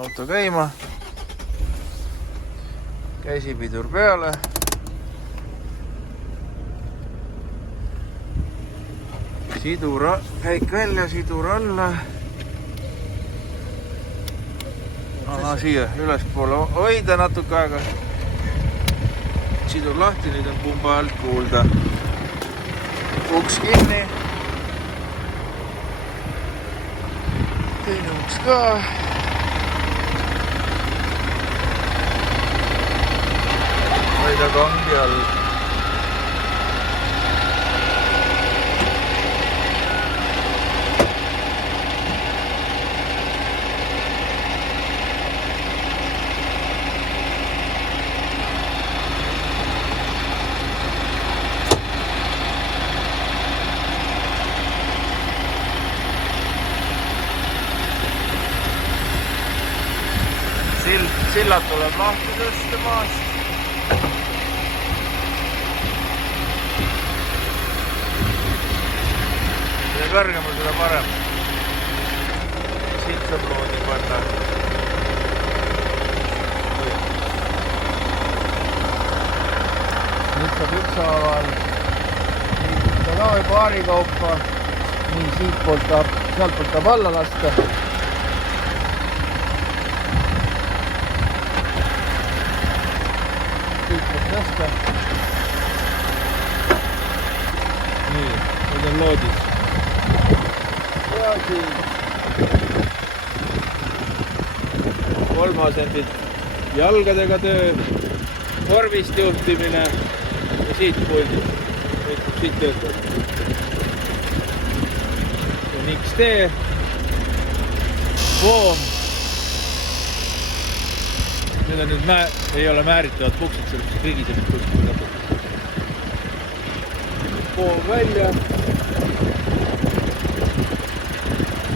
auto käima. Käsipidur peale. Sidur käik välja, sidur alla. Aha, siia ülespoole hoida natuke aega. Sidur lahti, nüüd on pumba alt kuulda. Uks kinni. Teine uks ka. Hoida kangi all. Sillad tuleb lahti tõsta maast. Mida kõrgemal, seda parem. Siit saab loodi panna. Nüüd saab ükshaaval. Nii ka või paari kaupa. Nii siit poolt saab, sealt poolt saab alla lasta. Tõsta. Nii, nüüd on loodis. Ja siin. Kolmasendid jalgadega töö, korvist juhtimine ja siit puldis. Siit töötab. See on XT. Voom. Need on nüüd ei ole määritavad puksid, selleks kõigised kuskil natuke. Poom välja.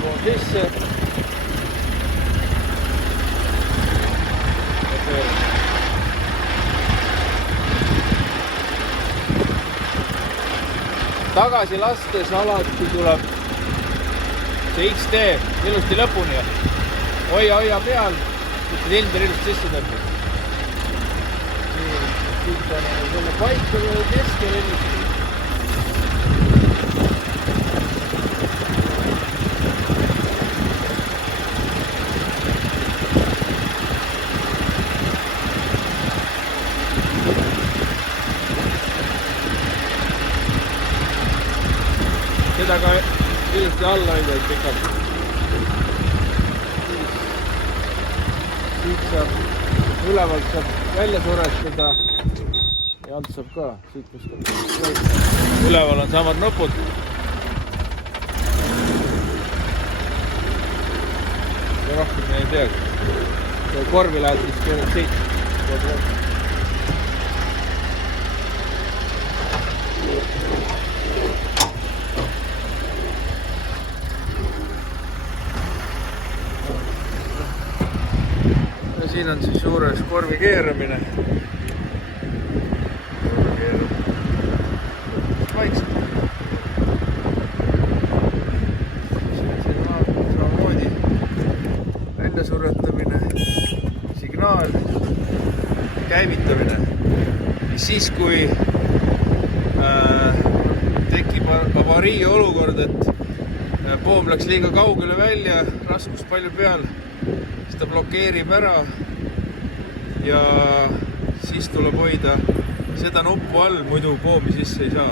Poom sisse. Tagasi lastes alati tuleb see XT ilusti lõpuni. Hoia peal. Silder ilusti sisse tõmbab. Siit on selle paika keskel ilusti. Seda ka ilusti alla hoida pikalt. Siit saab, ülevalt saab välja surestada ja alt saab ka, siit mis üleval on samad nupud. Ja rohkem ei tea. Kui korvi lähed, siis keeled siit. Siin on siis juures korvi keeramine. Vaikselt. Siin on samamoodi välja suretamine, signaal, käivitamine. Siis kui tekib avarii olukord, et poom läks liiga kaugele välja, raskus palju peal, siis ta blokeerib ära ja siis tuleb hoida seda nuppu all, muidu poomi sisse ei saa.